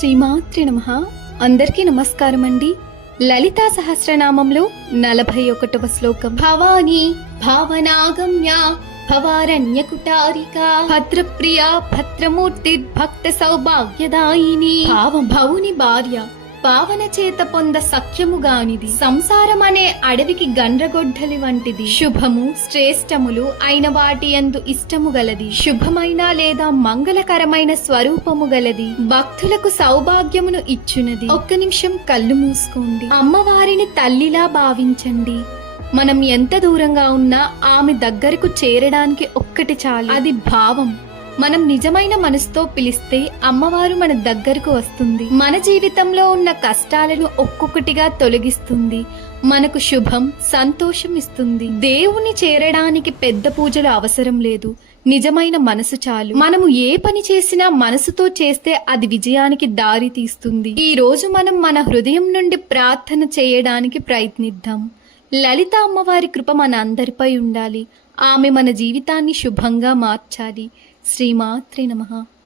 శ్రీమాత్రే నమః. అందరికీ నమస్కారం అండి. లలితా సహస్రనామంలో 41వ శ్లోకం. భవానీ భావనాగమ్య భవారణ్యకుటారిక భద్రప్రియ భద్రమూర్తి భక్త సౌభాగ్యదాయిని. భావం భవుని భార్య పావన చేత పొంద సఖ్యముగానిది. సంసారం అనే అడవికి గండ్రగొడ్డలి వంటిది. శుభము శ్రేష్టములు అయిన వాటి యందు ఇష్టము గలది. శుభమైన లేదా మంగళకరమైన స్వరూపము గలది. భక్తులకు సౌభాగ్యమును ఇచ్చునది. ఒక్క నిమిషం కళ్ళు మూసుకోండి. అమ్మవారిని తల్లిలా భావించండి. మనం ఎంత దూరంగా ఉన్నా ఆమె దగ్గరకు చేరడానికి ఒక్కటి చాలు. అది భావం. మనం నిజమైన మనసుతో పిలిస్తే అమ్మవారు మన దగ్గరకు వస్తుంది. మన జీవితంలో ఉన్న కష్టాలను ఒక్కొక్కటిగా తొలగిస్తుంది. మనకు శుభం సంతోషం ఇస్తుంది. దేవుని చేరడానికి పెద్ద పూజలు అవసరం లేదు. నిజమైన మనసు చాలు. మనము ఏ పని చేసినా మనసుతో చేస్తే అది విజయానికి దారి తీస్తుంది. ఈ రోజు మనం మన హృదయం నుండి ప్రార్థన చేయడానికి ప్రయత్నిద్దాం. లలిత అమ్మవారి కృప మన అందరిపై ఉండాలి. ఆమె మన జీవితాన్ని శుభంగా మార్చాలి. శ్రీమాత్రే నమః.